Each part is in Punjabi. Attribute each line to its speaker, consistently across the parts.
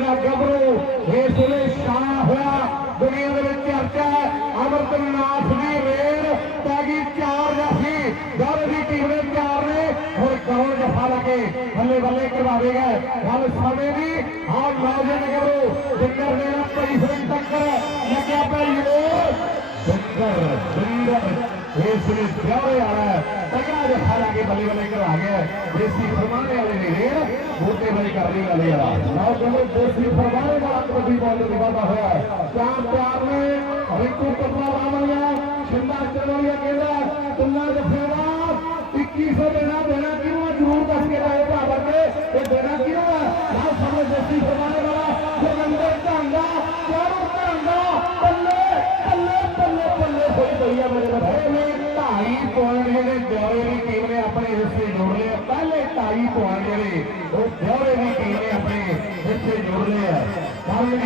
Speaker 1: ਦਾ ਗੱਭਰੂ। ਇਸ ਵੇਲੇ ਛਾਇਆ ਹੋਇਆ। ਦੁਨੀਆ ਦੇ ਵਿੱਚ ਚਰਚਾ ਹੈ। ਅਮਰਤਨਾਥ ਦੀ ਰੇਲ ਪੈ ਗਈ ਚਾਰ ਜਾਫੀ ਦੋਵੇਂ ਦੀ ਟੀਮ ਦੇ ਚਾਰ ਨੇ। ਹੁਣ ਕੌਣ ਜਫਾ ਲੱਗੇ ਬੱਲੇ ਬੱਲੇ ਕਰਵਾਵੇਗਾ ਗੱਲ ਸਮੇਂ ਦੀ ਆਹ ਨੌਜਵਾਨ ਗੱਭਰੂ। ਜਿੰਦਰ ਨੇ ਨਾ ਪਈ ਹੋਈ ਟੱਕਰ। ਲੱਗਿਆ ਪਈ ਉਹ ਜਿੰਦਰ ਜਿੰਦਰ ਇਸ ਵੇਲੇ ਪਿਆਰੇ ਵਾਲਾ ਤਗੜਾ ਜਫਾ ਲੱਗੇ ਬੱਲੇ ਬੱਲੇ ਕਰਵਾ ਗਿਆ ਦੇਸੀ ਫਰਮਾਨੇ ਵਾਲੇ ਨੇ ਰੇਲ ਬੋਤੇ ਵਾਲੀ ਕਰ ਲਈ ਗੱਲ ਯਾਰ ਨਾ ਕਹਿੰਦੇ ਦੇਸੀ ਫਰਮਾਨੇ ਵਾਲਾ ਕਬੱਡੀ ਬਾਲ ਦੇ ਵਾਦਾ ਹੋਇਆ ਚਾਰ ਪਿਆਰ ਨੇ ਰਿੰਕੂ ਕੱਪੜਾ ਰਾਮਲੀਆ ਛਿੰਦਾ ਚਰਵਾਲੀਆ ਕਹਿੰਦਾ ਤੁੰਨਾ ਜਫੇਵਾ 2100 ਦੇਣਾ ਦੇਣਾ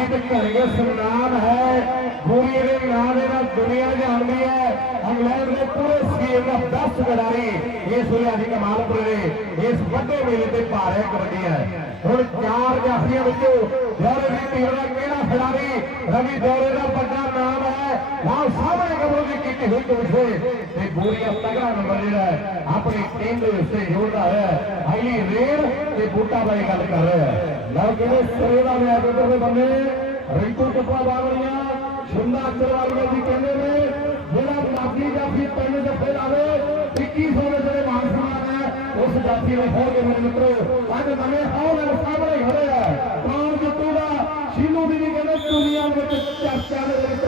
Speaker 1: ਕੱਲ ਜੀ ਤੇ ਘਰੇ ਸਨਮਾਨ ਹੈ। ਗੋਰੀਏ ਦੇ ਨਾਂ ਦੇ ਨਾਲ ਦੁਨੀਆ ਜਾਣਦੀ ਹੈ। ਇੰਗਲੈਂਡ ਦੇ ਪੂਰੇ ਸਕੀਮ ਦਾ 10 ਖਿਡਾਰੀ ਇਸ ਵੇਲੇ ਅਸੀਂ ਕਮਾਲਪੁਰ ਦੇ ਇਸ ਵੱਡੇ ਮੇਲੇ ਤੇ ਭਾਰੇ ਕਬੱਡੀ ਹੈ। ਹੁਣ ਚਾਰ ਜਾਫੀਆਂ ਵਿੱਚੋਂ ਦਿਓਰੇ ਦੀ ਟੀਮ ਦਾ ਕਿਹੜਾ ਖਿਡਾਰੀ ਰਵੀ ਦਿਓਰੇ ਦਾ ਵੱਡਾ ਨਾਮ ਹੈ। ਨਾਲ ਸਾਹਮਣੇ ਗੱਭਰੂ ਦੀ ਕੀਤੀ ਹੋਈ ਕੋਸ਼ਿਸ਼ ਤੇ ਗੋਰੀਆ ਤਗੜਾ ਨੰਬਰ ਜਿਹੜਾ ਹੈ, ਆਪਣੀ ਟੀਮ ਦੇ ਹਿੱਸੇ ਜੋੜਦਾ ਹੈ। ਅਗਲੀ ਰੇਡ ਤੇ ਬੂਟਾ ਬਾਈ ਗੱਲ ਕਰ ਰਿਹਾ ਹੈ। ਲਓ ਕਿਵੇਂ ਸਰੇ ਦਾ ਮੈਚ ਉਧਰ ਦੇ ਬੰਦੇ। ਰਿੰਕੂ ਕੱਪਾ ਬਾਵੜੀਆਂ ਸ਼ਿੰਦਾ ਚਰਵਾਲੀਆ ਜੀ ਕਹਿੰਦੇ ਨੇ। ਜਿਹੜਾ ਬਾਕੀ ਜਾਫੀ ਪਿੰਡ ਜੱਫੇ ਲਾਵੇ 2100 ਦੇ ਜਿਹੜੇ ਮਾਨ ਸਨਮਾਨ ਹੈ, ਉਸ ਜਾਫੀ ਨੂੰ ਹੋ ਗਏ ਮੇਰੇ ਮਿੱਤਰੋ, ਅੱਜ ਨਵੇਂ ਹਾਲ ਨਾਲ ਸਾਹਮਣੇ ਖੜੇ ਆ ਕੌਣ ਜਿੱਤੂਗਾ? ਸ਼ੀਨੂ ਦੀ ਵੀ ਕਹਿੰਦੇ, ਦੁਨੀਆ ਵਿੱਚ ਚਰਚਾ ਦੇ ਵਿੱਚ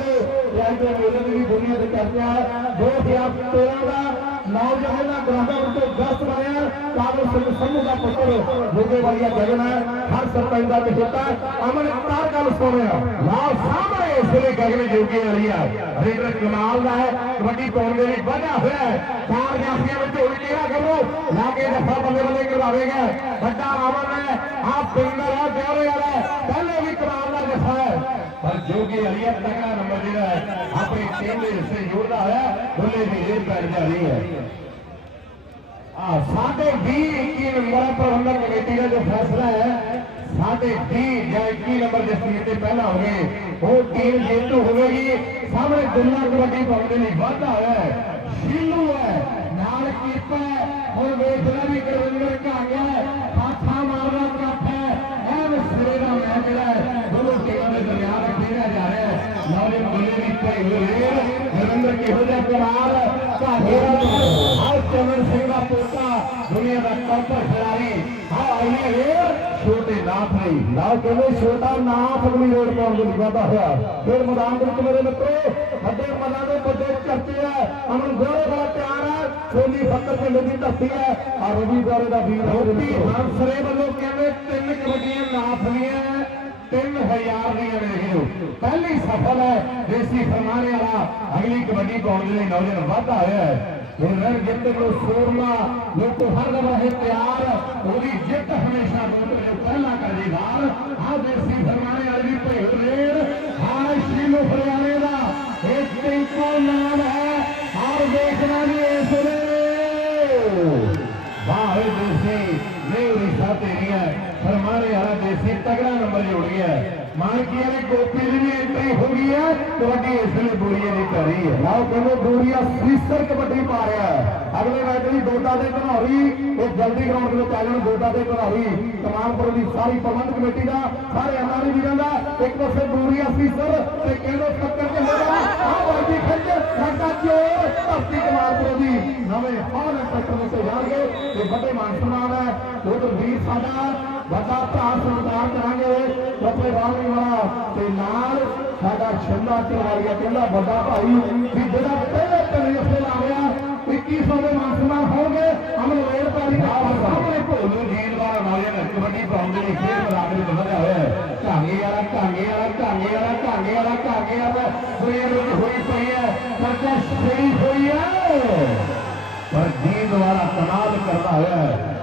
Speaker 1: ਤੇ ਅੱਜ ਦੀ ਵੀ ਦੁਨੀਆ ਤੇ ਚਰਚਾ ਹੈ 2013 ਦਾ ਨੌਜਵਾਨ ਦਾ ਗਰਾਂਡਾ ਵਿੱਚੋਂ ਦਸਤ ਬਣਿਆ। ਕਾਬਲ ਸਿੰਘ ਸੰਧੂ ਦਾ ਪੁੱਤਰ ਜੋਗੇ ਵਾਲੀਆ ਜਗਨ ਹੈ ਹਰ ਸਰਪੰਚ ਦਾ ਵਿਜੇਤਾ ਅਮਨ ਅਵਤਾਰ ਗੱਲ ਸੁਣਿਆ ਲਾਲ ਸਾਹਮਣੇ ਇਸ ਵੇਲੇ ਗਗਨ ਜੋਗੀ ਵਾਲੀ ਆ। ਰੇਡਰ ਕਮਾਲ ਦਾ ਹੈ। ਕਬੱਡੀ ਪਾਉਣ ਦੇ ਲਈ ਵਧਿਆ ਹੋਇਆ ਹੈ। ਚਾਰ ਜਾਫੀਆਂ ਵਿੱਚ ਹੁਣ ਕਿਹੜਾ ਕਰੋ? ਲਾਗੇ ਦਫਾ ਬੱਲੇ ਬੱਲੇ ਕਰਵਾਵੇਗਾ। ਵੱਡਾ ਰਾਵਣ ਹੈ। ਆ ਪਿੰਦਰ ਹੈ। ਦਿਉਰੇ ਵਾਲਾ ਹੈ। ਪਹਿਲੇ ਵੀ ਕਮਾਲ ਦਾ ਜਫਾ ਹੈ ਪਰ ਜੋਗੀ ਵਾਲੀ ਨੰਬਰ ਜਿਹੜਾ ਹੈ, ਆਪਣੀ ਟੀਮ ਦੇ ਹਿੱਸੇ ਜੋੜਦਾ ਹੋਇਆ ਬੁੱਲੇ ਦੀ ਰੇਡ ਪੈਣ ਜਾ ਰਹੀ ਹੈ। ਆ ਸਾਡੇ 20 21 ਨੰਬਰ ਪ੍ਰਬੰਧਕ ਕਮੇਟੀ ਦਾ ਜੋ ਫੈਸਲਾ ਹੈ, ਸਾਡੇ 20 ਜਾਂ 21 ਨੰਬਰ ਜਿਸ ਟੀਮ ਤੇ ਪਹਿਲਾਂ ਹੋਵੇ ਉਹ ਟੀਮ ਜੇਤੂ ਹੋਵੇਗੀ, ਸਾਹਮਣੇ ਦੁਨੀਆ ਕਬੱਡੀ ਪਾਉਣ ਲਈ ਵਾਧਾ ਹੋਇਆ ਹੈ। ਸ਼ੀਲੂ ਹੈ, ਨਾਲ ਕੀਪਾ ਹੈ ਹੁਣ ਵੇਖਦਾ ਵੀ ਗੁਰਵਿੰਦਰ ਘਾਂਗਿਆ ਹਾਥਾ ਮਾਰਦਾ ਕੱਪ ਹੈ ਐਨ ਸਿਰੇ ਦਾ ਮੈਚ ਜਿਹੜਾ ਹੈ ਦੋਨੋਂ ਟੀਮਾਂ ਦੇ ਦਰਮਿਆਨ ਖੇਡਿਆ ਜਾ ਰਿਹਾ ਹੈ ਨਾਲੇ ਮੁੱਲੇ ਕਿਹੋ ਜਿਹਾ ਕਮਾਲ ਘਾਂਗੇ ਦਾ ਚਮਨ ਸਿੰਘ ਦਾ ਪੋਤਾ ਦੁਨੀਆ ਦਾ ਟੌਪਰ ਖਿਡਾਰੀ ਹਾਂ। ਆਈਏ ਵੇਰ ਛੋਟੇ ਨਾਥ ਨਹੀਂ ਨਾ ਕਹਿੰਦੇ ਛੋਟਾ ਨਾਥ ਅਗਲੀ ਰੋਡ ਪਾਉਣ ਦੇ ਲਈ ਵਾਧਾ ਹੋਇਆ ਫਿਰ ਮੈਦਾਨ ਦੇ ਵਿੱਚ ਮੇਰੇ ਮਿੱਤਰੋ ਵੱਡੇ ਮਨਾਂ ਦੇ ਵੱਡੇ ਚਰਚੇ ਹੈ ਅਮਨ ਗੋਰੇ ਦਾ ਪਿਆਰ ਹੈ ਸੋਨੀ ਫੱਕਰ ਪਿੰਡ ਦੀ ਧਰਤੀ ਹੈ। ਆ ਰਵੀ ਗੋਰੇ ਦਾ ਵੀਰ ਰੋਟੀ ਹੰਸਰੇ ਵੱਲੋਂ ਕਹਿੰਦੇ ਤਿੰਨ ਕਬੱਡੀਆਂ ਨਾਥ ਦੀਆਂ ਤਿੰਨ ਹਜ਼ਾਰ ਦੀਆਂ ਨੇ ਪਹਿਲੀ ਸਫਲ ਹੈ, ਦੇਸੀ ਫਰਮਾਨੇ ਵਾਲਾ। ਅਗਲੀ ਕਬੱਡੀ ਪਾਉਣ ਦੇ ਲਈ ਨੌਜਵਾਨ ਵਾਧਾ ਹੋਇਆ ਹੈ। ਹੁਣ ਜਿੱਤ ਨੂੰ ਸੂਰਮਾ, ਲੋਕ ਹਰ ਰਹੇ ਪਿਆਰ ਉਹਦੀ ਜਿੱਤ ਹਮੇਸ਼ਾ ਲੋਕ ਨੇ ਪਹਿਲਾਂ ਕਰਦੀ ਵਾਰ। ਆ ਦੇਸੀ ਫਰਮਾਨੇ ਵਾਲੀ ਵੀ ਭੇਡ ਰੇਡ ਹਾਂ ਸ਼ੀਲੂ ਫਰਿਆਣੇ ਦਾ। ਇਹ ਟਿੰਕੋ ਨਾਮ ਹੈ, ਹਰ ਦੇਖਣਾ ਵੀ ਇਸ ਵੇਲੇ। ਵਾਹ ਤੇਰੀਆਂ ਫਰਮਾਨੇ ਦੇਸੀ ਤਗੜਾ ਨੰਬਰ ਜੋੜ ਗਿਆ ਮਾਨਕੀਆਂ ਨੇ ਗੋਪੀ ਦੀ ਵੀ ਐਂਟਰੀ ਹੋ ਗਈ ਹੈ। ਕਬੱਡੀ ਇਸ ਵੇਲੇ ਬੋਰੀਏ ਦੀ ਕਰ ਹੈ। ਲਾਓ ਕਹਿੰਦੇ ਬੋਰੀਆ ਸੀਸਰ ਕਬੱਡੀ ਪਾ ਰਿਹਾ ਅਗਲੇ ਮੈਚ ਦੀ ਦੋਦਾ ਦੇ ਘਨੌਰੀ, ਇਹ ਜਲਦੀ ਗਰਾਊਂਡ ਵਿੱਚ ਆ ਜਾਣ ਦੇ ਘਨੌਰੀ। ਕਮਾਨਪੁਰ ਦੀ ਸਾਰੀ ਪ੍ਰਬੰਧ ਕਮੇਟੀ ਦਾ, ਸਾਰੇ ਐਮਆਰਈ ਵੀਰਾਂ ਦਾ। ਇੱਕ ਪਾਸੇ ਬੋਰੀਆ ਸੀਸਰ ਤੇ ਕਹਿੰਦੇ ਟੱਕਰ ਕੇ ਹੋ ਜਾਣਾ ਆਹ ਵਰਦੀ ਖਿੱਚ ਸਾਡਾ ਚੋਰ ਧਰਤੀ ਕਮਾਨਪੁਰ ਦੀ ਨਵੇਂ ਹਾਲ ਟੱਕਰ ਵਿੱਚ ਜਾਣਗੇ। ਤੇ ਵੱਡੇ ਮਾਨ ਸਨਮਾਨ ਹੈ। ਉਧਰ ਵੀਰ ਸਾਡਾ ਵੱਡਾ ਭਰਾ ਸਰਦਾਰ ਕਰਾਂਗੇ। ਬੱਪੇ ਬਾਣੀ ਵਾਲਾ ਤੇ ਨਾਲ ਸਾਡਾ ਛੰਦਾ ਚਰਵਾਲੀਆ ਕਹਿੰਦਾ, ਵੱਡਾ ਭਾਈ, ਵੀ ਜਿਹੜਾ ਪਹਿਲੇ ਪਿੰਡ ਜਿੱਥੇ ਲਾਇਆ 2100 ਦੇ ਮਾਨ ਹੋਣਗੇ ਅਮਨ ਵੇਰ ਪਾਲੀ ਦਾ ਸਾਹਮਣੇ ਭੋਲੂ ਜੀਤ ਵਾਲਾ ਨੌਜਵਾਨ ਕਬੱਡੀ ਪਾਉਣ ਦੇ ਲਈ ਖੇਡ ਮੈਦਾਨ ਵਿੱਚ ਵਧਿਆ ਹੋਇਆ। ਹੈ ਢਾਂਗੇ ਵਾਲਾ ਢਾਂਗੇ ਵਾਲਾ ਢਾਂਗੇ ਵਾਲਾ ਢਾਂਗੇ ਵਾਲਾ ਢਾਂਗੇ ਵਾਲਾ। ਦੁਨੀਆ ਵਿੱਚ ਹੋਈ ਪਈ ਹੈ ਪਰਚਾ ਸਹੀ ਹੋਈ ਹੈ। ਪਰ ਜੀਤ ਵਾਲਾ ਕਮਾਲ ਕਰਦਾ ਹੋਇਆ ਹੈ।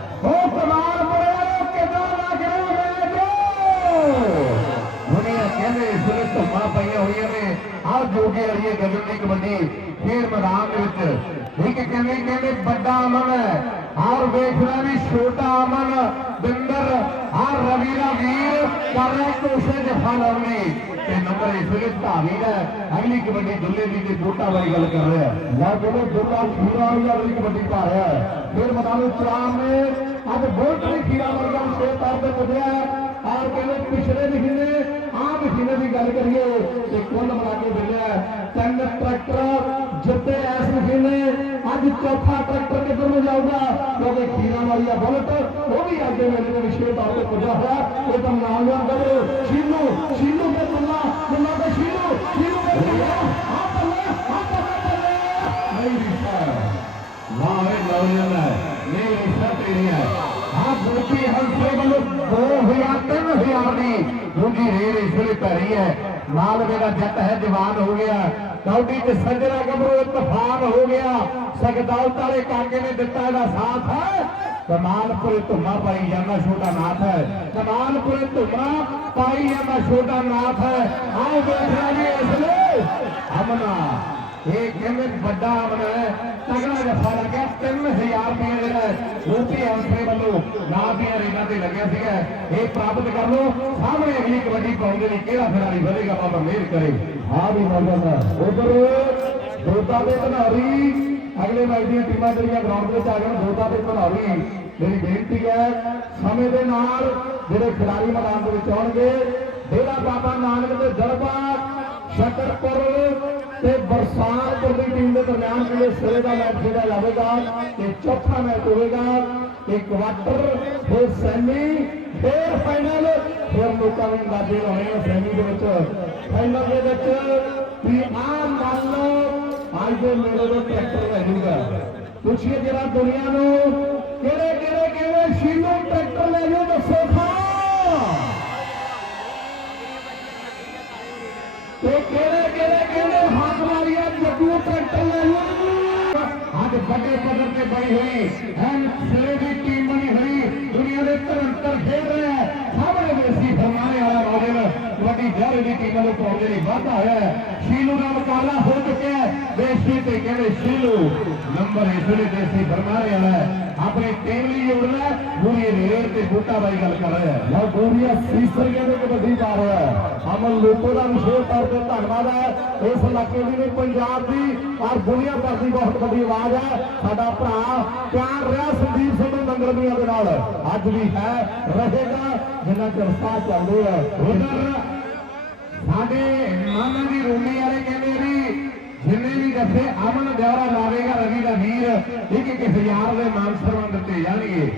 Speaker 1: ਆਹ ਜੋਗੇ ਵਾਲੀ ਇਹ ਗਗਨ ਦੀ ਕਬੱਡੀ। ਖੇਡ ਮੈਦਾਨ ਦੇ ਵਿੱਚ ਇੱਕ ਕਹਿੰਦੇ ਕਹਿੰਦੇ ਵੱਡਾ ਅਮਨ ਹੈ। ਔਰ ਵੇਖਣਾ ਵੀ ਛੋਟਾ ਅਮਨ। ਬਿੰਦਰ ਆ ਰਵੀ ਦਾ ਵੀਰ ਕਰ ਰਿਹਾ ਕੋਸ਼ਿਸ਼ ਜਫਾ ਲਾਉਣ ਦੀ ਤੇ ਨੰਬਰ ਇਸ ਵੇਲੇ ਧਾਵੀ ਹੈ। ਅਗਲੀ ਕਬੱਡੀ ਦੁੱਲੇ ਦੀ ਤੇ ਬੋਟਾ ਵਾਲੀ ਗੱਲ ਕਰ ਰਿਹਾ ਹੈ। ਲਾ ਕੋਲੇ ਦੁੱਲਾ ਖੀਰਾ ਵਾਲੀ ਅਗਲੀ ਕਬੱਡੀ ਪਾ ਰਿਹਾ ਹੈ। ਫਿਰ ਮੈਦਾਨ ਚਰਾਮ ਨੇ। ਅੱਜ ਬੋਟ ਦੀ ਖੀਰਾ ਵਾਲੀ ਗੱਲ ਛੇ ਤੌਰ ਤੇ ਪੁੱਜਿਆ ਔਰ ਕਹਿੰਦੇ ਪਿਛਲੇ ਮਹੀਨੇ ਆ ਮਹੀਨੇ ਦੀ ਗੱਲ ਕਰੀਏ ਤੇ ਕੁੱਲ ਮਿਲਾ ਕੇ ਮਿਲਿਆ ਤਿੰਨ ਟਰੈਕਟਰ ਜਿੱਤੇ ਇਸ ਮਹੀਨੇ ਅੱਜ ਚੌਥਾ ਟਰੈਕਟਰ ਕਿੱਧਰ ਨੂੰ ਜਾਊਗਾ? ਕਿਉਂਕਿ ਖੀਰਾ ਵਾਲੀ ਆ ਬੁਲਟ, ਉਹ ਵੀ ਅੱਜ ਦੇ ਮੇਲੇ ਦੇ ਵਿਸ਼ੇ ਤੌਰ ਤੇ ਪੁੱਜਾ ਹੋਇਆ। ਇਹ ਤਾਂ ਨਾਮ ਨਾਲ ਕਰੋ ਸ਼ੀਨੂ ਸ਼ੀਨੂ ਦੇ ਤੁੱਲਾ ਤੁੱਲਾ ਦੇ ਸ਼ੀਨੂ ਸ਼ੀਨੂ ਦੇ ਤੁੱਲਾ ਆ ਬੱਲੇ ਆ ਬੱਲੇ ਬੱਲੇ ਨਹੀਂ ਰਿਸ਼ਾ ਵਾਹ ਵੇ ਨੌਜਵਾਨ ਹੈ, ਨਹੀਂ ਰਿਸ਼ਾ ਤੇਰੀ ਹੈ। ਹਾਂ ਗੋਪੀ ਹੰਸੇ ਵੱਲੋਂ 2000 3000 ਦੀ ਦੂਜੀ ਰੇਲ ਇਸ ਵੇਲੇ ਪੈਰੀ ਹੈ। ਨਾਲ ਮੇਰਾ ਜੱਟ ਹੈ, ਜਵਾਨ ਹੋ ਗਿਆ। ਕੌਡੀ ਤੇ ਸੱਜਣਾ ਗੱਭਰੂ ਇਤਫਾਕ ਹੋ ਗਿਆ। ਸਗਦੌਲਤ ਵਾਲੇ ਕਾਕੇ ਨੇ ਦਿੱਤਾ ਇਹਦਾ ਸਾਥ। ਹੈ ਕਮਾਲਪੁਰ ਧੁਮਾ ਪਾਈ ਜਾਂਦਾ, ਛੋਟਾ ਨਾਥ ਹੈ। ਕਮਾਲਪੁਰ ਧੁਮਾ ਪਾਈ ਜਾਂਦਾ, ਛੋਟਾ ਨਾਥ ਹੈ। ਆਓ ਦੇਖਣਾ ਜੀ ਇਸ ਲਈ ਅਮਨਾ ਇਹ ਕਹਿੰਦੇ ਵੱਡਾ ਅਮਨਾ ਹੈ। ਤਗੜਾ ਜਫਾ ਲੱਗਿਆ 3000 ਰੁਪਏ ਜਿਹੜਾ ਰੂਪੀ ਹੌਸਲੇ ਵੱਲੋਂ ਨਾ ਦੀਆਂ ਰੇਡਾਂ ਤੇ ਲੱਗਿਆ ਸੀਗਾ। ਇਹ ਪ੍ਰਾਪਤ ਕਰ ਲਓ। ਸਾਹਮਣੇ ਅਗਲੀ ਕਬੱਡੀ ਪਾਉਂਦੇ ਲਈ ਕਿਹੜਾ ਖਿਡਾਰੀ ਵਧੇਗਾ, ਬਾਬਾ ਮਿਹਰ ਕਰੇ। ਆ ਵੀ ਮੌਜੂਦ ਉਧਰ ਦੋਤਾ ਦੇ ਧਨਾਰੀ, ਅਗਲੇ ਮੈਚ ਦੀਆਂ ਟੀਮਾਂ ਜਿਹੜੀਆਂ ਗਰਾਊਂਡ ਵਿੱਚ ਆ ਗਈਆਂ, ਦੋਤਾ ਤੇ ਧਨਾਰੀ। ਮੇਰੀ ਬੇਨਤੀ ਹੈ, ਸਮੇਂ ਦੇ ਨਾਲ ਜਿਹੜੇ ਖਿਡਾਰੀ ਮੈਦਾਨ ਦੇ ਵਿੱਚ ਆਉਣਗੇ, ਡੇਰਾ ਬਾਬਾ ਨਾਨਕ ਦੇ ਦਰਬਾਰ, ਸ਼ਕਰਪੁਰ ਤੇ ਬਰਸਾਤਪੁਰ ਦੀ ਟੀਮ ਦੇ ਦਰਮਿਆਨ ਜਿਹੜੇ ਸਿਰੇ ਦਾ ਮੈਚ ਖੇਡਿਆ ਜਾਵੇਗਾ ਤੇ ਚੌਥਾ ਮੈਚ ਹੋਵੇਗਾ, ਤੇ ਕੁਆਟਰ ਫਿਰ ਸੈਮੀ ਫਿਰ ਫਾਈਨਲ ਫਿਰ ਮੌਕਾ ਵੀ ਅੰਦਾਜ਼ੇ ਲਾਉਣੇ ਸੈਮੀ ਦੇ ਵਿੱਚ। ਫਾਈਨਲ ਦੇ ਵਿੱਚ ਵੀ ਆ ਮੰਨ ਲਓ, ਅੱਜ ਦੇ ਮੇਲੇ ਦੇ ਟਰੈਕਟਰ ਰਹਿੂਗਾ ਪੁੱਛੀਏ ਜਰਾ ਦੁਨੀਆ ਨੂੰ, ਕਿਹੜੇ ਕਿਹੜੇ ਕਿਹੜੇ ਸ਼ੀਨੋ ਟਰੈਕਟਰ ਲੈ ਜਾਓ ਦੱਸੋ ਖਾਂ ਤੇ ਕਿਹੜੇ ਅੱਜ ਵੱਡੇ ਪੱਧਰ ਤੇ ਬਣੀ ਹੋਈ ਐਨ ਸਿਰੇ ਦੀ ਟੀਮ ਬਣੀ ਹੋਈ, ਦੁਨੀਆ ਦੇ ਧਰੰਤਰ ਖੇਡ ਰਿਹਾ ਹੈ ਸਾਹਮਣੇ ਦੇਸੀ ਫਰਮਾਨੇ ਵਾਲਾ ਨੌਜਵਾਨ ਕਬੱਡੀ ਜਾਰੇ ਦੀ ਟੀਮਾਂ ਨੂੰ ਪਾਉਣ ਦੇ ਲਈ ਵਾਧਾ ਹੋਇਆ। ਹੈ ਸ਼ੀਲੂ ਦਾ ਮੁਕਾਬਲਾ ਹੋ ਚੁੱਕਿਆ। ਹੈ ਦੇਸੀ ਤੇ ਕਹਿੰਦੇ ਸ਼ੀਲੂ। ਨੰਬਰ ਇਸ ਵੇਲੇ ਦੇਸੀ ਫਰਮਾਨੇ ਵਾਲਾ ਹੈ। ਆਪਣੀ ਟੀਮ ਲਈ ਤੇ ਬੂਟਾ ਬਾਈ ਗੱਲ ਕਰ ਰਿਹਾ ਹੈ। ਲਓ ਗੋਰੀਆ ਸੀਸਰੀਆਂ ਦੇ ਕਬੱਡੀ ਪਾ ਰਿਹਾ ਹੈ। ਅਮਨ ਲੋਕੋ ਦਾ ਵਿਸ਼ੇਸ਼ ਤੌਰ ਤੇ ਧੰਨਵਾਦ ਹੈ। ਇਸ ਇਲਾਕੇ ਦੀ ਵੀ ਪੰਜਾਬ ਦੀ ਔਰ ਦੁਨੀਆ ਭਰ ਦੀ ਬਹੁਤ ਵੱਡੀ ਆਵਾਜ਼ ਹੈ। ਸਾਡਾ ਭਰਾ ਪਿਆਰ ਰਿਹਾ ਸੰਦੀਪ ਸਿੰਘ ਨੰਗਲਮੀਆਂ ਦੇ ਨਾਲ। ਅੱਜ ਵੀ ਹੈ, ਰਹੇਗਾ। ਜਿੰਨਾ ਚਿਰ ਸਾਹ ਚੱਲਦੇ ਆ। ਉਧਰ ਸਾਡੇ ਮਾਮਾ ਦੀ ਰੋਮੀ ਵਾਲੇ ਜਿੰਨੇ ਵੀ ਦੱਸੇ, ਅਮਨ ਦਿਆਰਾ ਲਾਵੇਗਾ, ਰਵੀ ਦਾ ਵੀਰ। ਇੱਕ ਇੱਕ ਹਜ਼ਾਰ ਦੇ ਮਾਨ ਸਨਮਾਨ ਦਿੱਤੇ ਜਾਣਗੇ।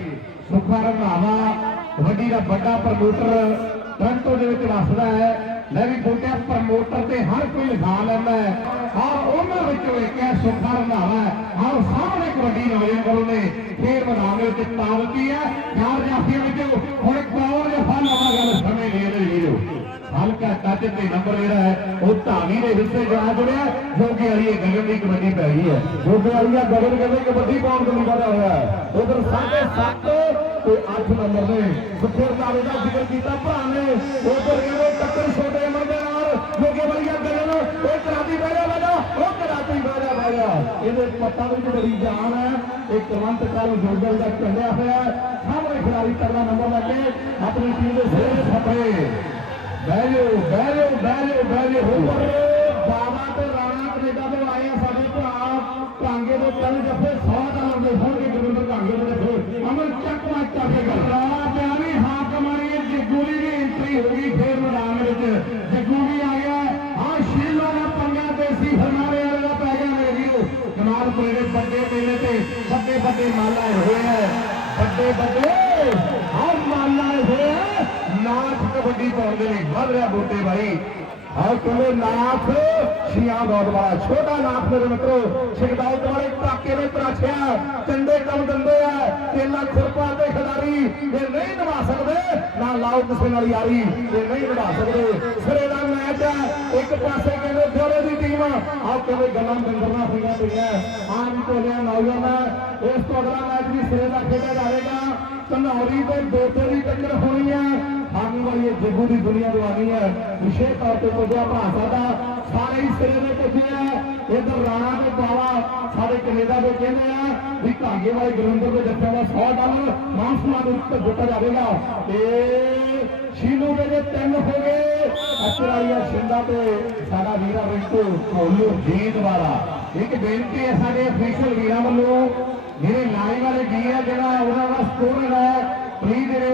Speaker 1: ਸੁੱਖਾ ਰੰਧਾਵਾ, ਵੱਡੀ ਦਾ ਵੱਡਾ ਪ੍ਰਮੋਟਰ ਟਰੰਟੋ ਦੇ ਵਿੱਚ ਵੱਸਦਾ ਹੈ। ਲੈ ਵੀ ਬੋਟਿਆ ਪ੍ਰਮੋਟਰ ਤੇ ਹਰ ਕੋਈ ਲਿਖਾ ਲੈਂਦਾ ਹੈ। ਔਰ ਉਹਨਾਂ ਵਿੱਚੋਂ ਇੱਕ ਹੈ ਸੁੱਖਾ ਰੰਧਾਵਾ। ਔਰ ਸਾਹਮਣੇ ਕਬੱਡੀ ਨੌਜਵਾਨ ਕੋਲ ਨੇ, ਫੇਰ ਮੈਦਾਨ ਦੇ ਵਿੱਚ ਦਿੱਤੀ ਹੈ। ਚਾਰ ਜਾਫੀਆਂ ਵਿੱਚੋਂ ਹੁਣ ਕੌਣ ਜਫਾ ਲਾਵਾ ਸਮੇਂ ਦੇ ਦੇ ਵੀਰੋ। ਹਲਕਾ ਟੱਚ ਤੇ ਨੰਬਰ ਜਿਹੜਾ ਹੈ, ਉਹ ਧਾਵੀ ਦੇ ਹਿੱਸੇ ਜਾ ਜੁੜਿਆ ਜੋਗੀ ਵਾਲੀ ਇਹ ਗਗਨ ਦੀ ਕਬੱਡੀ ਪੈ ਗਈ ਹੈ। ਜੋਗੀ ਵਾਲੀ ਆ ਗਗਨ ਕਹਿੰਦੇ ਕਬੱਡੀ ਪਾਉਣ ਤੋਂ ਨਿਕਲਿਆ ਹੋਇਆ ਉਧਰ 7.5 ਤੇ 8 ਨੰਬਰ ਨੇ ਸੁਖੇਰ ਤਾਰੇ ਦਾ ਜ਼ਿਕਰ ਕੀਤਾ ਭਰਾ ਨੇ। ਉਧਰ ਕਹਿੰਦੇ ਟੱਕਰ ਛੋਟੇ ਅਮਰ ਦੇ ਨਾਲ ਜੋਗੀ ਵਾਲੀ ਆ ਗਗਨ। ਉਹ ਕਰਾਤੀ ਬਹਿ ਜਾ ਬਹਿ ਉਹ ਕਰਾਤੀ ਬਹਿ ਜਾ। ਇਹਦੇ ਪੱਟਾਂ ਵਿੱਚ ਬੜੀ ਜਾਨ ਹੈ, ਇਹ ਕਰਵੰਤ ਕਾਲ ਜੋਗਲ ਦਾ ਚੱਲਿਆ ਹੋਇਆ ਸਾਹਮਣੇ ਖਿਡਾਰੀ ਕਰਦਾ ਨੰਬਰ ਲੈ ਕੇ ਆਪਣੀ ਟੀਮ ਦੇ ਸਿਰੇ ਛੱਪੇ ਬਾਬਾ ਤੇ ਰਾਣਾ ਕੈਨੇਡਾ ਤੋਂ ਆਏ ਆ ਸਾਡੇ ਭਰਾ। ਕਾਂਗੇ ਦੇ ਤਿੰਨ ਜੱਫੇ 100 ਦਾ ਲੰਦੇ ਹੋਣਗੇ ਗੁਰਵਿੰਦਰ ਕਾਂਗੇ ਦੇ ਜੱਫੇ। ਅਮਰ ਚੱਕ ਮਾ ਚੱਕ ਕੇ ਗੱਲਾਂ। ਪਿਆਰੀ ਹਾਕ ਮਾਰੀ ਜੱਗੂ ਦੀ ਵੀ ਐਂਟਰੀ ਹੋ ਗਈ ਫੇਰ ਮੈਦਾਨ ਵਿੱਚ। ਜੱਗੂ ਵੀ ਆ ਗਿਆ ਆ ਸ਼ੀਲਾ ਦਾ ਪੰਗਾ ਦੇਸੀ ਫਰਮਾਰੇ ਵਾਲੇ ਦਾ ਪੈ ਗਿਆ ਮੇਰੇ ਵੀਰੋ। ਵੱਡੇ ਮੇਲੇ ਤੇ ਵੱਡੇ ਵੱਡੇ ਮਾਲ ਆਏ ਹੋਏ ਆ। ਵੱਡੇ ਵੱਡੇ ਆਹ ਮਾਲ ਆਏ ਹੋਏ ਆ। ਨਾਥ ਕਬੱਡੀ ਪਾਉਣ ਦੇ ਲਈ ਵੱਧ ਰਿਹਾ ਬੋਟੇ ਭਾਈ ਆਓ ਕਹਿੰਦੇ ਨਾਥ ਸ਼ੀਆਂ ਬਹੁਤ ਵਾਲਾ, ਛੋਟਾ ਨਾਥ ਮੇਰੇ ਮਿੱਤਰੋ ਛਿਕਦਾਉਤ ਵਾਲੇ ਟਾਕੇ ਦੇ ਤਰਾਛਿਆ ਚੰਡੇ ਕੰਮ ਦਿੰਦੇ ਆ, ਤੇਲਾ ਖੁਰਪਾ ਦੇ ਖਿਡਾਰੀ ਜੇ ਨਹੀਂ ਨਿਭਾ ਸਕਦੇ, ਨਾ ਲਾਓ ਕਿਸੇ ਨਾਲ ਯਾਰੀ, ਇਹ ਨਹੀਂ ਨਿਭਾ ਸਕਦੇ। ਸਿਰੇ ਦਾ ਮੈਚ ਹੈ ਇੱਕ ਪਾਸੇ ਕਹਿੰਦੇ ਥੋੜੇ ਦੀ ਟੀਮ, ਆਓ ਕਹਿੰਦੇ ਗੱਲਾਂ ਬੰਦਰਨਾ ਪਈਆਂ ਪਈਆਂ। ਆਹ ਵੀ ਕੋਲਿਆ ਨੌਜਵਾਨ, ਇਸ ਤੋਂ ਅਗਲਾ ਮੈਚ ਵੀ ਸਿਰੇ ਦਾ ਖੇਡਿਆ ਜਾਵੇਗਾ। ਧਨੌਰੀ ਤੇ ਦੋਤੇ ਦੀ ਟੱਕਰ ਹੋਣੀ ਹੈ ਸਾਨੂੰ ਵਾਲੀ ਜੱਗੂ ਦੀ ਦੁਨੀਆ ਦਵਾਨੀ ਹੈ। ਵਿਸ਼ੇਸ਼ ਤੌਰ ਤੇ ਪੁੱਜਿਆ ਭਰਾ ਸਾਡਾ ਸਾਰੇ ਹੀ ਸਿਰੇ ਦੇ ਪੁੱਜਿਆ ਆ। ਇਧਰ ਰਾਣਾ ਤੇ ਬਾਵਾ ਸਾਡੇ ਕੈਨੇਡਾ ਦੇ ਕਹਿੰਦੇ ਆ ਵੀ ਧਾਗੇ ਵਾਲੇ ਗਰਿੰਦਰ ਦੇ ਜੱਫਿਆਂ ਦਾ 100 ਡਾਲਰ ਮਾਨਸੂਨ ਦੇ ਉੱਤੇ ਦਿੱਤਾ ਜਾਵੇਗਾ। ਤੇ ਸ਼ੀਨੂ ਦੇ ਜੇ ਤਿੰਨ ਹੋ ਗਏ। ਅਚਰਾਈਆ ਸ਼ਿੰਦਾ ਤੇ ਸਾਡਾ ਵੀਰਾ ਰਿੰਕੂ ਕੋਲੂ ਜੀਤ ਵਾਲਾ। ਇੱਕ ਬੇਨਤੀ ਹੈ ਸਾਡੇ ਅਫੀਸ਼ੀਅਲ ਵੀਰਾਂ ਵੱਲੋਂ, ਜਿਹੜੇ ਲਾਈਵ ਵਾਲੇ ਜੀ ਆ, ਜਿਹੜਾ ਉਹਨਾਂ ਦਾ ਸਕੋਰ ਹੈ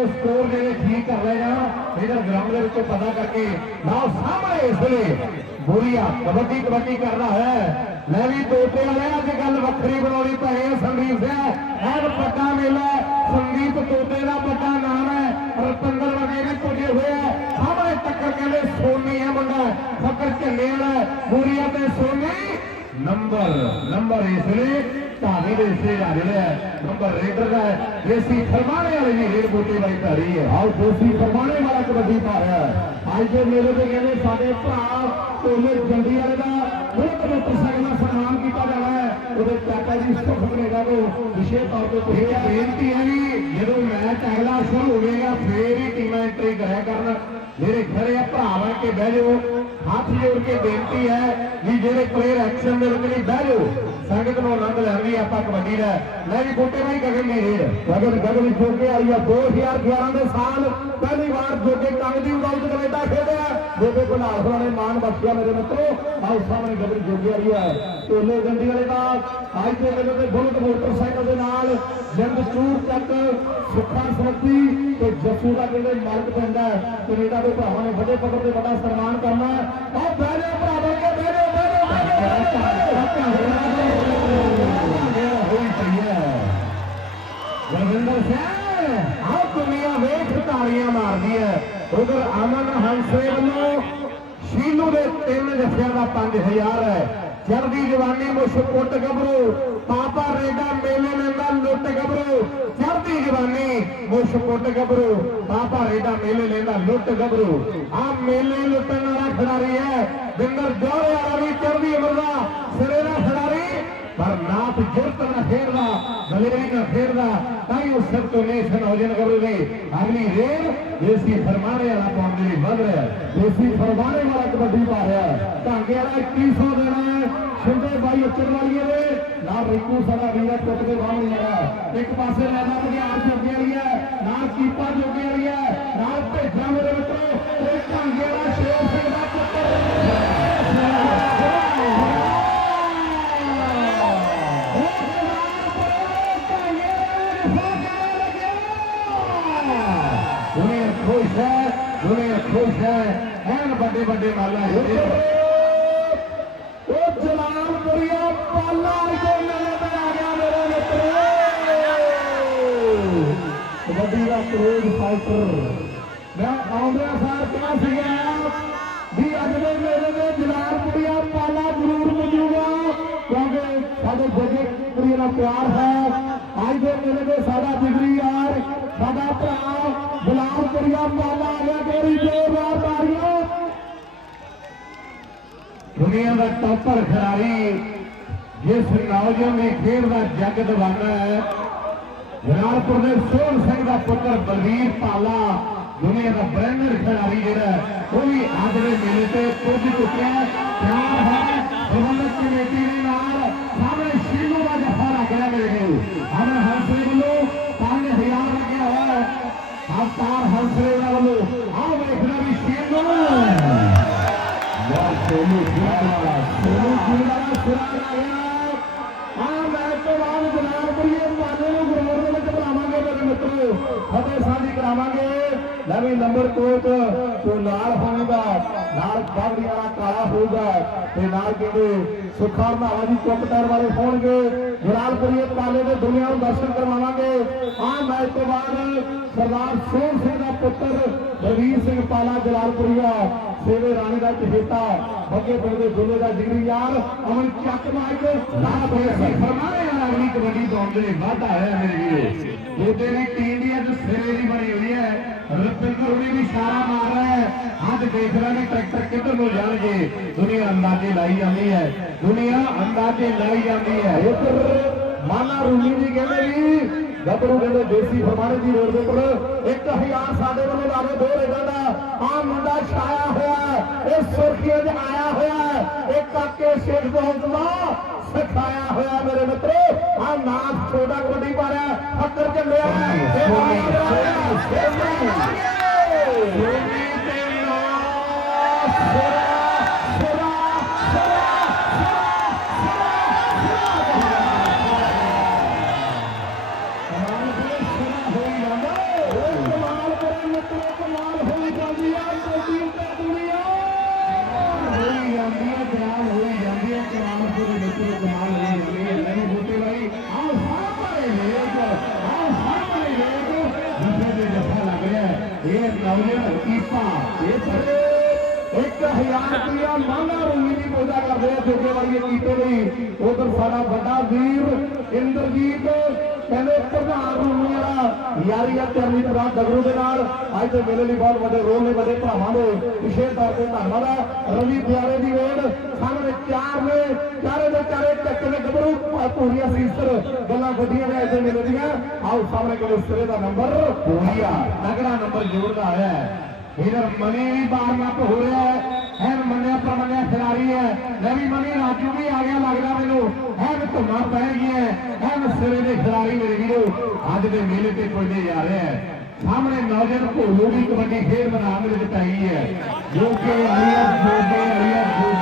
Speaker 1: ਸਕੋਰ ਜਿਹੜੇ ਠੀਕ ਕਰ ਲੈ ਜਾਣ ਇਧਰ ਗਰਾਊਂਡ ਦੇ ਵਿੱਚੋਂ ਪਤਾ ਕਰਕੇ ਲਾਓ ਸਾਹਮਣੇ ਇਸ ਵੇਲੇ ਬੁਰੀਆ ਕਬੱਡੀ ਕਬੱਡੀ ਕਰਦਾ ਹੈ। ਮੈਂ ਵੀ ਦੋਤੇ ਵਾਲੇ ਅੱਜ ਗੱਲ ਵੱਖਰੀ ਬਣਾਉਣੀ ਪਈ ਹੈ ਸੰਦੀਪ ਸਿੰਘ। ਐਨ ਪੱਕਾ ਮੇਲਾ ਹੈ। ਸੰਦੀਪ ਤੋਤੇ ਦਾ ਵੱਡਾ ਨਾਮ ਹੈ। ਰਤੰਦਰ ਵਗੈਰੇ ਪੁੱਜੇ ਹੋਏ ਆ। ਸਾਹਮਣੇ ਟੱਕਰ ਕਹਿੰਦੇ ਸੋਨੀ ਹੈ ਮੁੰਡਾ। ਫਕਰ ਝੱਲੇ ਵਾਲਾ ਬੁਰੀਆ ਤੇ ਸੋਨੀ। ਨੰਬਰ ਨੰਬਰ ਇਸ ਲਈ ਢਾਣੀ ਦੇ ਸੇ ਆ ਨੰਬਰ ਰੇਡਰ ਦਾ ਦੇਸੀ ਫਰਮਾਣੇ ਵਾਲੇ ਦੀ ਰੇਡ ਬੂਟੇ ਵਾਲੀ ਧਾਰੀ ਹੈ। ਆਓ, ਦੇਸੀ ਫਰਮਾਣੇ ਵਾਲਾ ਕਬੱਡੀ ਪਾ ਹੈ। ਅੱਜ ਦੇ ਮੇਲੇ ਤੇ ਕਹਿੰਦੇ ਸਾਡੇ ਭਰਾ ਟੋਲੇ ਜੰਡੀ ਵਾਲੇ ਦਾ ਬਹੁਤ ਮੋਟਰਸਾਈਕਲ ਦਾ ਸਨਮਾਨ ਕੀਤਾ ਜਾਣਾ ਹੈ। ਉਹਦੇ ਚਾਚਾ ਜੀ ਸੁਖ ਕਨੇਡਾ ਤੋਂ ਵਿਸ਼ੇਸ਼ ਤੌਰ ਤੇ ਤੁਸੀਂ ਇਹ ਬੇਨਤੀ ਹੈ ਵੀ ਜਦੋਂ ਮੈਚ ਅਗਲਾ ਸ਼ੁਰੂ ਹੋਵੇਗਾ ਫੇਰ ਹੀ ਟੀਮਾਂ ਐਂਟਰੀ ਕਰਿਆ ਕਰਨ। ਮੇਰੇ ਖੜੇ ਆ ਭਰਾ ਬਣ ਕੇ ਬਹਿ ਜਾਓ। ਹੱਥ ਜੋੜ ਕੇ ਬੇਨਤੀ ਹੈ ਵੀ ਜਿਹੜੇ ਪਲੇਅਰ ਐਕਸ਼ਨ ਦੇ ਵਿੱਚ ਨਹੀਂ ਬਹਿ ਜਾਓ, ਸੰਗਤ ਨੂੰ ਆਨੰਦ ਲੈਣ ਲਈ ਆਪਾਂ ਕਬੱਡੀ ਦਾ। ਲੈ ਵੀ ਬੋਟੇ ਬਾਈ ਗਗਨ ਦੀ ਰੇਡ। ਗਗਨ ਗਗਨ ਜੋਗੇ ਆਈ ਆ 2011 ਦੇ ਸਾਲ, ਪਹਿਲੀ ਵਾਰ ਜੋਗੇ ਕੰਗ ਦੀ ਉਡਾਉਟ ਕੈਨੇਡਾ ਖੇਡਿਆ। ਬੇਬੇ ਬਨਾਲ ਹੋਣਾ ਨੇ ਮਾਣ ਬਖਸ਼ਿਆ ਮੇਰੇ ਮਿੱਤਰੋ। ਆਓ ਸਾਹਮਣੇ ਗਗਨ ਜੋਗੇ ਆ ਟੋਲੇ ਗੰਡੀ ਵਾਲੇ ਦਾ ਅੱਜ ਦੇ ਵੇਲੇ ਤੇ ਬੁਲਟ ਮੋਟਰਸਾਈਕਲ ਦੇ ਨਾਲ ਜਿੰਦ ਚੂਰ ਤੱਕ ਸੁੱਖਾ ਸੋਤੀ ਤੇ ਜੱਸੂ ਦਾ ਕਹਿੰਦੇ ਮਾਲਕ ਪੈਂਦਾ ਹੈ। ਕੈਨੇਡਾ ਦੇ ਭਰਾਵਾਂ ਨੇ ਵੱਡੇ ਪੱਧਰ ਤੇ ਵੱਡਾ ਸਨਮਾਨ ਕਰਨਾ ਹੈ। ਆਓ ਬਹਿ ਜਾਓ ਭਰਾ ਬਣ ਕੇ ਬਹਿ ਜਾਓ ਬਹਿ ਜਾਓ ਬਹਿ ਜਾਓ ਹੈ ਗੁਰਵਿੰਦਰ ਸਿੰਘ। ਆਹ ਦੁਨੀਆ ਵੇਖ ਤਾੜੀਆਂ ਮਾਰਦੀ ਹੈ। ਉਧਰ ਅਮਨ ਹੰਸੇ ਵੱਲੋਂ ਸ਼ੀਲੂ ਦੇ ਤਿੰਨ ਜੱਫਿਆਂ ਦਾ 5000 ਹੈ। ਚੜਦੀ ਜਵਾਨੀ ਮੁਸ਼ ਪੁੱਟ ਗੱਭਰੂ, ਪਾਪਾ ਰੇਡਾ ਮੇਲੇ ਲੈਂਦਾ ਲੁੱਟ ਗੱਭਰੂ। ਚੜਦੀ ਜਵਾਨੀ ਮੁਸ਼ ਪੁੱਟ ਗੱਭਰੂ, ਪਾਪਾ ਰੇਡਾ ਮੇਲੇ ਲੈਂਦਾ ਲੁੱਟ ਗੱਭਰੂ। ਆ ਮੇਲੇ ਲੁੱਟਣ ਵਾਲਾ ਖਿਡਾਰੀ ਹੈ। ਬਿੰਦਰ ਜੋੜੇ ਵਾਲਾ ਵੀ ਚੜਦੀ ਉਮਰ ਦਾ ਸਿਰੇ ਦਾ ਖਿਡਾਰੀ ਪਰ ਨਾਥ ਜੁਰਤ ਨਾ ਖੇਡਦਾ ਦਲੇਰੀ ਨਾ ਖੇਡਦਾ ਤਾਂ ਹੀ ਉਹ ਸਭ ਤੋਂ ਨੇਸ਼ਨ ਹੋ ਜਨ ਕਰੂ ਨਹੀਂ ਅਗਲੀ ਰੇਲ ਦੇਸੀ ਫਰਮਾਨੇ ਵਾਲਾ ਪਾਉਣ ਦੇ ਲਈ ਵੱਧ ਰਿਹਾ ਹੈ। ਦੇਸੀ ਫਰਮਾਨੇ ਵਾਲਾ ਕਬੱਡੀ ਪਾ ਰਿਹਾ ਹੈ। ਢਾਂਗੇ ਵਾਲਾ 2100 ਦੇਣਾ ਹੈ ਸ਼ਿੰਦੇ ਬਾਈ ਉੱਚਰ ਵਾਲੀਏ ਦੇ ਨਾਲ ਰਿੰਕੂ ਸਾਡਾ ਵੀਰਾ ਟੁੱਟ ਕੇ ਬਾਹਰ ਨਹੀਂ ਆਇਆ ਇੱਕ ਪਾਸੇ ਲੈਦਾ ਬਗਿਆੜ ਜੋਗੇ ਵਾਲੀ ਹੈ ਨਾਲ ਕੀਪਾ ਵੱਡੇ ਵੱਡੇ ਮਾਲਾ ਹੈ। ਉਹ ਜਲਾਲਪੁਰੀਆ ਪਾਲਾ ਦੇ ਮੇਲੇ ਤੇ ਆ ਗਿਆ ਮੇਰੇ ਮਿੱਤਰੋ। ਕਬੱਡੀ ਦਾ ਕਰੋੜ ਫਾਈਟਰ ਮੈਂ ਆਉਂਦਿਆਂ ਸਾਰ ਕਿਹਾ ਸੀਗਾ ਵੀ ਅੱਜ ਦੇ ਮੇਲੇ ਦੇ ਜਲਾਲਪੁਰੀਆ ਪਾਲਾ ਜ਼ਰੂਰ ਮਿਲੂਗਾ ਕਿਉਂਕਿ ਸਾਡੇ ਜੱਗੇ ਕੁੜੀਆਂ ਨਾਲ ਪਿਆਰ ਹੈ। ਅੱਜ ਦੇ ਮੇਰੇ ਦੇ ਸਾਡਾ ਜਿਗਰੀ ਯਾਰ, ਸਾਡਾ ਭਰਾ ਜਲਾਲਪੁਰੀਆ ਪਾਲਾ ਆ ਗਿਆ। ਗੋਰੀ ਜੋਰਦਾਰ ਤਾੜੀਆਂ। ਦੁਨੀਆ ਦਾ ਟੌਪਰ ਖਿਡਾਰੀ, ਜਿਸ ਨੌਜਵਾਨ ਦੀ ਖੇਡ ਦਾ ਜੱਗ ਦਿਵਾਨਾ ਹੈ। ਜਲਾਲਪੁਰ ਦੇ ਸੋਹਣ ਸਿੰਘ ਦਾ ਪੁੱਤਰ ਬਲਵੀਰ ਪਾਲਾ, ਦੁਨੀਆ ਦਾ ਬ੍ਰੈਂਡਰ ਖਿਡਾਰੀ ਜਿਹੜਾ ਉਹ ਵੀ ਲੈ ਤੋਂ ਨਾਲ ਹੋਵੇਗਾ ਨਾਲ ਬਾਬੜੀ ਵਾਲਾ ਕਾਲਾ ਹੋਊਗਾ ਤੇ ਨਾਲ ਕਹਿੰਦੇ ਸੁਖਾ ਰੰਧਾਵਾ ਜੀ ਚੁੱਪ ਵਾਲੇ ਹੋਣਗੇ, ਜਲਾਲਪੁਰੀਏ ਪਾਲੇ ਦੇ ਦੁਨੀਆ ਨੂੰ ਦਰਸ਼ਨ ਕਰਵਾਵਾਂਗੇ। ਆ ਮੈਚ ਤੋਂ ਬਾਅਦ ਸਰਦਾਰ ਸੋਹਣ ਸਿੰਘ ਦਾ ਪੁੱਤਰ ਬਲਵੀਰ ਸਿੰਘ ਪਾਲਾ ਜਲਾਲਪੁਰੀਆ, ਸੇਵੇ ਰਾਣੀ ਦਾ ਚਹੇਤਾ, ਬੱਗੇ ਪਿੰਡ ਦੇ ਦੁੱਲੇ ਦਾ ਜਿਗਰੀ ਯਾਰ, ਅਮਨ ਚੱਕ ਮਾਈਕ ਨਾਲ ਬੇਸੀ ਫਰਮਾਏ ਵਾਲਾ ਅਗਲੀ ਕਬੱਡੀ ਦੌੜ ਦੇ, ਵਾਧਾ ਹੈ ਮੇਰੇ ਵੀਰੋ। ਉਹਦੇ ਦੀ ਟੀਮ ਦੀ ਅੱਜ ਸਿਰੇ ਦੀ ਬਣੀ ਹੋਈ ਹੈ। ਰਪਿੰਦਰ ਉਹਨੇ ਵੀ ਇਸ਼ਾਰਾ ਮਾਰ ਰਿਹਾ ਹੈ। ਅੱਜ ਦੇਖ ਰਿਹਾ ਵੀ ਟਰੈਕਟਰ ਕਿੱਧਰ ਨੂੰ ਜਾਣਗੇ। ਦੁਨੀਆ ਅੰਦਾਜ਼ੇ ਲਾਈ ਜਾਂਦੀ ਹੈ। ਦੁਨੀਆ ਅੰਦਾਜ਼ੇ ਲਾਈ ਜਾਂਦੀ ਹੈ। ਇੱਧਰ ਮਾਨਾ ਰੂਲੀ ਜੀ ਕਹਿੰਦੇ ਵੀ, ਗੱਭਰੂ ਕਹਿੰਦੇ ਦੇਸੀ ਫਰਮਾਣੇ ਦੀ ਰੋਡ ਦੇ ਉੱਪਰ 1000 ਸਾਡੇ ਵੱਲੋਂ ਲਾਵੇ ਦੋ ਰੇਡਾਂ ਦਾ ਆ ਮੁੰਡਾ ਛਾਇਆ ਹੋਇਆ ਇਹ ਸੁਰਖੀਆਂ 'ਚ ਆਇਆ ਹੋਇਆ ਹੈ। ਇਹ ਕਾਕੇ ਸ਼ੇਖ ਦੋਸਤਵਾ ਸਿਖਾਇਆ ਹੋਇਆ ਮੇਰੇ ਮਿੱਤਰੋ। ਆ ਨਾਥ ਛੋਟਾ ਕਬੱਡੀ ਪਾ ਰਿਹਾ ਫੱਕਰ ਚੱਲਿਆ ਇਹ ਆਇਆ ਇਹ ਸੋਨੀ 1000 ਮਾਨਾ ਰੂਮੀ ਦੀ ਪੂਜਾ ਕਰਦੇ ਆ, ਜੋਗੇ ਵਾਲੀ ਕੀਤੇ ਲਈ ਉਧਰ ਸਾਡਾ ਵੱਡਾ ਵੀਰ ਇੰਦਰਜੀਤ, ਕਹਿੰਦੇ ਪ੍ਰਧਾਨ ਰੂਮੀ ਯਾਰੀ ਆ ਚਰਨੀ ਪ੍ਰਧਾਨ ਡਗਰੂ ਦੇ ਨਾਲ। ਅੱਜ ਦੇ ਮੇਲੇ ਲਈ ਬਹੁਤ ਵੱਡੇ ਰੋਲ ਨੇ, ਵੱਡੇ ਭਰਾਵਾਂ ਦੇ। ਵਿਸ਼ੇਸ਼ ਤੌਰ ਤੇ ਧੰਨਵਾਦ ਹੈ ਰਵੀ ਪਿਆਰੇ ਦੀ ਵੇੜ ਸਾਹਮਣੇ ਚਾਰ ਨੇ। ਚਾਰੇ ਦੇ ਚਾਰੇ ਚੱਕੇ ਦੇ ਗੱਭਰੂ ਪੂਰੀਆਂ ਸੀਸਰ। ਗੱਲਾਂ ਵੱਡੀਆਂ ਨੇ ਇੱਥੇ ਮੇਲੇ ਦੀਆਂ। ਆਓ ਸਾਹਮਣੇ ਕੋਲ ਸਿਰੇ ਦਾ ਨੰਬਰ ਪੂਰੀਆ ਤਗੜਾ ਨੰਬਰ ਜੋੜਦਾ ਆਇਆ ਹੈ। ਇਧਰ ਮਨੀ ਵੀ ਬਾਹਰ ਲੱਪ ਹੋ ਰਿਹਾ ਹੈ। ਐਨ ਮੰਨਿਆ, ਪ੍ਰਮੰਨਿਆ ਖਿਡਾਰੀ ਹੈ। ਨਵੀਂ ਮਨੀ ਰਾਜੂ ਵੀ ਆ ਗਿਆ ਲੱਗਦਾ ਮੈਨੂੰ। ਐਨ ਧੁੰਮਾਂ ਪੈ ਗਈਆਂ ਐਨ ਸਿਰੇ ਦੇ ਖਿਡਾਰੀ ਮੇਰੇ ਵੀਰੋ, ਅੱਜ ਦੇ ਮੇਲੇ ਤੇ ਪੁੱਜਦੇ ਜਾ ਰਹੇ ਹੈ। ਸਾਹਮਣੇ ਨੌਜਵਾਨ ਭੋਲੂ ਦੀ ਕਬੱਡੀ ਖੇਡ ਮੈਦਾਨ ਦੇ ਵਿੱਚ ਆਈ ਹੈ। ਜੋ ਕਿ ਅਲੀਆ ਜੋਗੇ ਅਲੀਆ ਜੋਗੇ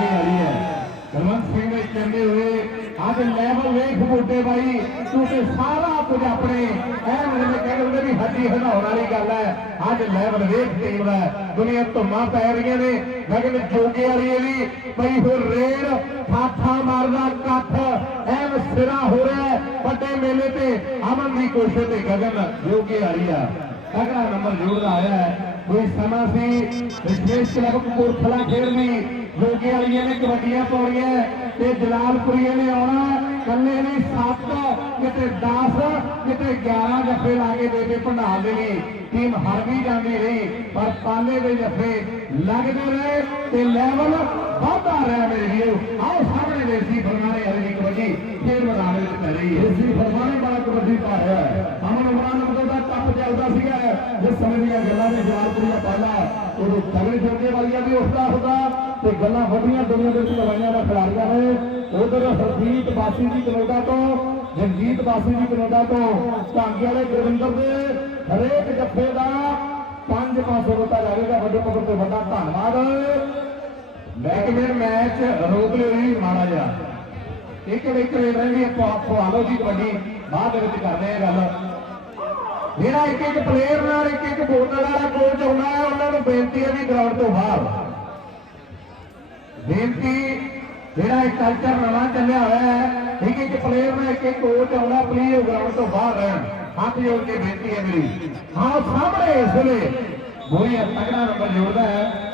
Speaker 1: ਗੁਰਵੰਤ ਸਿੰਘ ਦੇ ਕਹਿੰਦੇ ਹੋਏ ਅੱਜ ਲੈਵਲ ਵੇਖ ਮੋਟੇ ਬਾਈ ਤੂੰ ਤੇ ਸਾਰਾ ਕੁਝ ਆਪਣੇ ਐ ਮੈਨੂੰ ਕਹਿੰਦੇ ਹੁੰਦੇ ਵੀ ਹੱਡੀ ਹਟਾਉਣ ਵਾਲੀ ਗੱਲ ਹੈ ਅੱਜ ਲੈਵਲ ਵੇਖ ਟੀਮ ਦਾ ਦੁਨੀਆ ਧੁੰਮਾਂ ਪੈ ਰਹੀਆਂ ਨੇ ਗਗਨ ਜੋਗੇ ਵਾਲੀ ਇਹਦੀ ਪਈ ਹੋਰ ਰੇਡ ਠਾਠਾ ਮਾਰਦਾ ਕੱਠ ਐਨ ਸਿਰਾ ਹੋ ਰਿਹਾ ਹੈ। ਵੱਡੇ ਮੇਲੇ ਤੇ ਅਮਨ ਦੀ ਕੋਸ਼ਿਸ਼ ਤੇ ਗਗਨ ਜੋਗੇ ਵਾਲੀ ਆ ਅਗਲਾ ਨੰਬਰ ਜੋੜਦਾ ਆਇਆ ਹੈ ਕੋਈ ਸਮਾਂ ਸੀ ਵਿਸ਼ੇਸ਼ ਜੋਗੇ ਵਾਲੀਆਂ ਨੇ ਕਬੱਡੀਆਂ ਪਾਉਣੀਆਂ ਤੇ ਜਲਾਲਪੁਰੀਆਂ ਨੇ ਆਉਣਾ ਕੱਲੇ ਨੇ 7 ਕਿਤੇ 10 ਕਿਤੇ 11 ਜੱਫੇ ਲਾ ਕੇ ਦੇ ਕੇ ਭੰਡਾਰ ਦੇ ਲਈ ਟੀਮ ਹਰ ਵੀ ਜਾਂਦੀ ਰਹੀ, ਪਰ ਪਾਲੇ ਦੇ ਜੱਫੇ ਲੱਗਦੇ ਰਹੇ ਤੇ ਲੈਵਲ ਵਧਦਾ ਰਿਹਾ ਮੇਰੇ ਵੀਰੋ। ਆਓ ਸਾਹਮਣੇ ਦੇਸੀ ਫਰਮਾਨੇ ਵਾਲੀ ਦੀ ਕਬੱਡੀ ਖੇਡ ਮੈਦਾਨ ਵਿੱਚ ਪੈ ਰਹੀ ਹੈ। ਦੇਸੀ ਫਰਮਾਨੇ ਵਾਲਾ ਕਬੱਡੀ ਪਾ ਰਿਹਾ ਹੈ। ਅਮਨ ਉਮਰਾਂ ਨੰਬਰ ਦਾ ਟੱਪ ਚੱਲਦਾ ਸੀਗਾ। ਜਿਸ ਸਮੇਂ ਦੀਆਂ ਗੱਲਾਂ ਨੇ ਜਲਾਲਪੁਰੀਆ ਪਹਿਲਾ ਉਦੋਂ ਤਗੜੇ ਜੋਗੇ ਵਾਲੀਆਂ ਵੀ ਉਸਦਾ ਹੁੰਦਾ। ਤੇ ਗੱਲਾਂ ਵੱਡੀਆਂ ਦੁਨੀਆ ਦੇ ਵਿੱਚ ਲਵਾਈਆਂ ਦਾ ਖਿਡਾਰੀਆਂ ਨੇ। ਉਧਰ ਹਰਜੀਤ ਬਾਸੀ ਜੀ ਕੈਨੇਡਾ ਤੋਂ, ਜਗਜੀਤ ਬਾਸੀ ਜੀ ਕੈਨੇਡਾ ਤੋਂ, ਢਾਂਗੇ ਵਾਲੇ ਗੁਰਵਿੰਦਰ ਦੇ ਹਰੇਕ ਜੱਫੇ ਦਾ 5-500 ਦਿੱਤਾ ਜਾਵੇਗਾ ਵੱਡੇ ਪੱਧਰ ਤੇ ਵੱਡਾ ਧੰਨਵਾਦ। ਮੈਂ ਕਿਵੇਂ ਮੈਚ ਰੋਕ ਲਿਓ ਜੀ ਮਾੜਾ ਜਿਹਾ। ਇੱਕ ਇੱਕ ਰੇਡ ਰਹਿੰਦੀ ਹੈ ਪਵਾਲੋ ਦੀ ਕਬੱਡੀ। ਬਾਅਦ ਦੇ ਵਿੱਚ ਕਰਦੇ ਆ ਗੱਲ। ਜਿਹੜਾ ਇੱਕ ਇੱਕ ਪਲੇਅਰ ਨਾਲ ਇੱਕ ਇੱਕ ਬੋਤਲ ਵਾਲਾ ਕੋਚ ਆਉਣਾ ਹੈ, ਉਹਨਾਂ ਨੂੰ ਬੇਨਤੀ ਹੈ ਵੀ ਗਰਾਊਂਡ ਤੋਂ ਬਾਹਰ। ਬੇਨਤੀ, ਜਿਹੜਾ ਇਹ ਕਲਚਰ ਨਵਾਂ ਚੱਲਿਆ ਹੋਇਆ ਹੈ, ਇੱਕ ਇੱਕ ਪਲੇਅਰ ਨਾਲ ਇੱਕ ਇੱਕ ਕੋਚ ਆਉਂਦਾ ਪਲੀਜ਼ ਗਰਾਊਂਡ ਤੋਂ ਬਾਹਰ ਰਹਿਣ। ਹੱਥ ਜੋੜ ਕੇ ਬੇਨਤੀ ਹੈ ਮੇਰੀ। ਹਾਂ, ਸਾਹਮਣੇ ਇਸ ਵੇਲੇ ਬੋਰੀਆ ਤਗੜਾ ਨੰਬਰ ਜੋੜਦਾ ਹੈ।